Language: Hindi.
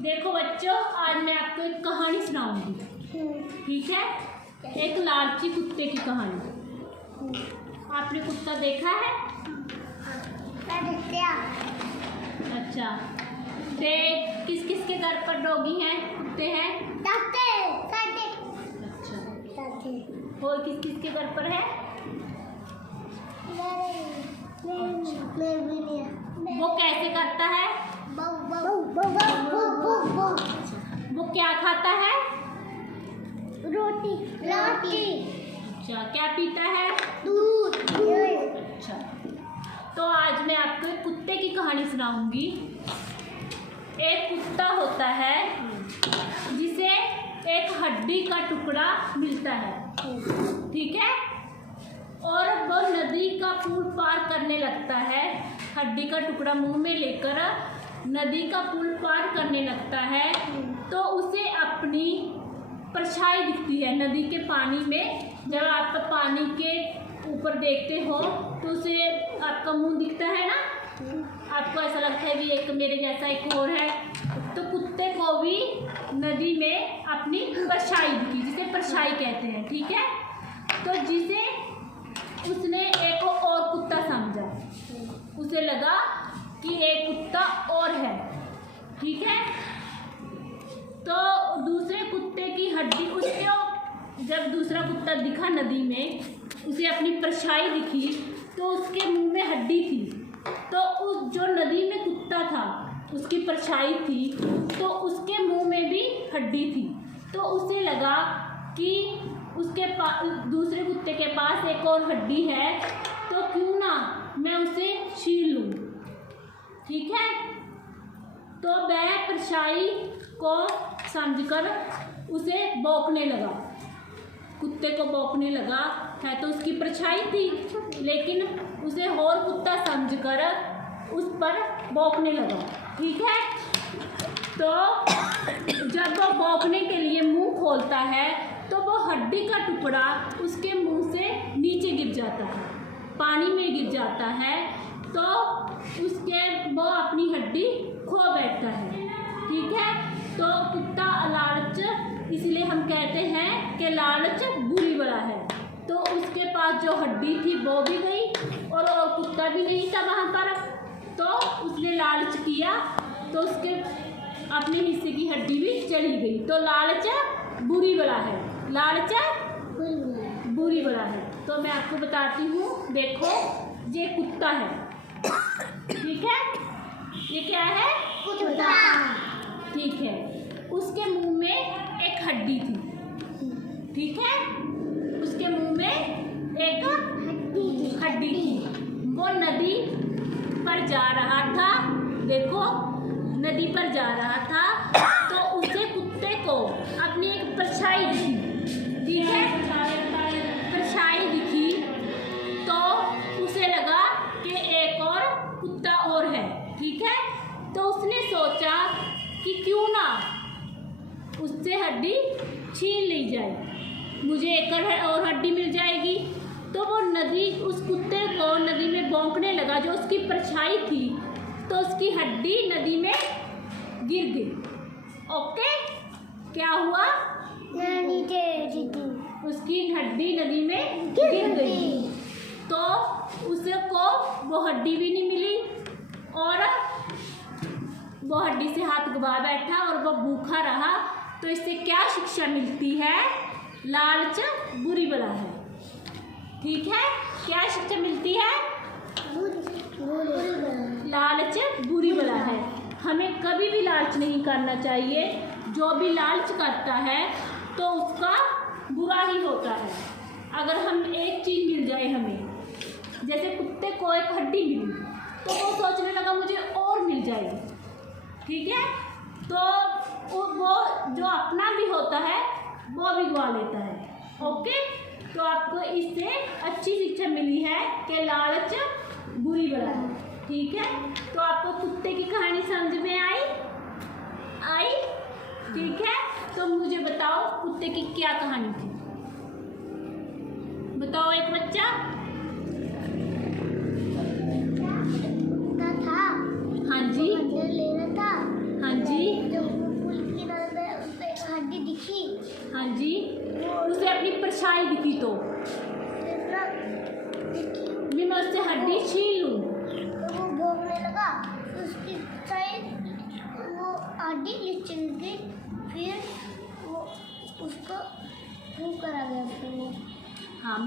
देखो बच्चों, आज मैं आपको एक कहानी सुनाऊंगी। ठीक है, एक लालची कुत्ते की कहानी। आपने कुत्ता देखा है? अच्छा, ते किस किस के घर पर डॉगी हैं, कुत्ते हैं? अच्छा, और किस किस के घर पर है? वो कैसे करता है? वो क्या खाता है? रोटी। अच्छा, क्या पीता है? दूध। अच्छा, तो आज मैं आपको एक कुत्ते की कहानी सुनाऊंगी। एक कुत्ता होता है जिसे एक हड्डी का टुकड़ा मिलता है, ठीक है, और वो नदी का पुल पार करने लगता है। हड्डी का टुकड़ा मुंह में लेकर नदी का पुल पार करने लगता है, तो उसे अपनी परछाई दिखती है नदी के पानी में। जब आप पानी के ऊपर देखते हो तो उसे आपका मुंह दिखता है ना, आपको ऐसा लगता है भी एक मेरे जैसा एक और है। तो कुत्ते को भी नदी में अपनी परछाई दिखी, जिसे परछाई कहते हैं, ठीक है। तो जिसे उसने एक और कुत्ता समझा, उसे लगा कि एक कुत्ता और है, ठीक है। तो दूसरे कुत्ते की हड्डी उसको, जब दूसरा कुत्ता दिखा नदी में, उसे अपनी परछाई दिखी, तो उसके मुंह में हड्डी थी। तो उस जो नदी में कुत्ता था उसकी परछाई थी, तो उसके मुंह में भी हड्डी थी। तो उसे लगा कि उसके पास, दूसरे कुत्ते के पास एक और हड्डी है, तो क्यों ना मैं उसे छीन लूँ, ठीक है। तो वह परछाई को समझकर उसे भौंकने लगा, कुत्ते को भौंकने लगा। है तो उसकी परछाई थी, लेकिन उसे और कुत्ता समझकर उस पर भौंकने लगा, ठीक है। तो जब वो भौंकने के लिए मुंह खोलता है तो वो हड्डी का टुकड़ा उसके मुंह से नीचे गिर जाता है, पानी में गिर जाता है। तो वो अपनी हड्डी खो बैठता है, ठीक है। तो कुत्ता लालच, इसलिए हम कहते हैं कि लालच बुरी बला है। तो उसके पास जो हड्डी थी वो भी गई, और कुत्ता भी नहीं था वहाँ पर। तो उसने लालच किया, तो उसके अपने हिस्से की हड्डी भी चली गई। तो लालच बुरी बला है, लालच बुरी बला है। तो मैं आपको बताती हूँ, देखो ये कुत्ता है, ठीक है, ये क्या है? कुत्ता। ठीक है, उसके मुंह में एक हड्डी थी, ठीक है, उसके मुंह में एक हड्डी थी। वो नदी पर जा रहा था, देखो नदी पर जा रहा था, तो उसे कुत्ते को अपनी एक परछाई दिखी, ठीक है, परछाई दिखी। तो उसे लगा कि एक और कुत्ता और है, ठीक है। तो उसने सोचा कि क्यों ना उससे हड्डी छीन ली जाए, मुझे एक और हड्डी मिल जाएगी। तो वो नदी, उस कुत्ते को नदी में भौंकने लगा, जो उसकी परछाई थी, तो उसकी हड्डी नदी में गिर गई। ओके, क्या हुआ? उसकी हड्डी नदी में गिर गई। तो उसको वो हड्डी भी नहीं मिली, और वो हड्डी से हाथ गवा बैठा, और वो भूखा रहा। तो इससे क्या शिक्षा मिलती है? लालच बुरी बला है, ठीक है। क्या शिक्षा मिलती है? लालच बुरी बला है। हमें कभी भी लालच नहीं करना चाहिए। जो भी लालच करता है तो उसका बुरा ही होता है। अगर हम एक चीज़ मिल जाए हमें, जैसे कुत्ते को एक हड्डी मिली, तो वो सोचने लगा मुझे और मिल जाएगी, ठीक है। तो वो जो अपना भी होता है वो भी गवा लेता है। ओके, तो आपको इससे अच्छी शिक्षा मिली है कि लालच बुरी बला है, ठीक है। तो आपको कुत्ते की कहानी समझ में आई? ठीक है। तो मुझे बताओ कुत्ते की क्या कहानी थी, बताओ एक बच्चा। था। हाँ जी, लेना था। हाँ जी, दिखी, हाँ जी, उसे अपनी परछाई दिखी तो फिर ना दिखी, भी मैं उससे हड्डी छीन लूँ। तो वो भोगने लगा, उसकी शायद वो हड्डी नीचे गिर गई, फिर वो उसको वो करा गया उसको। हाँ।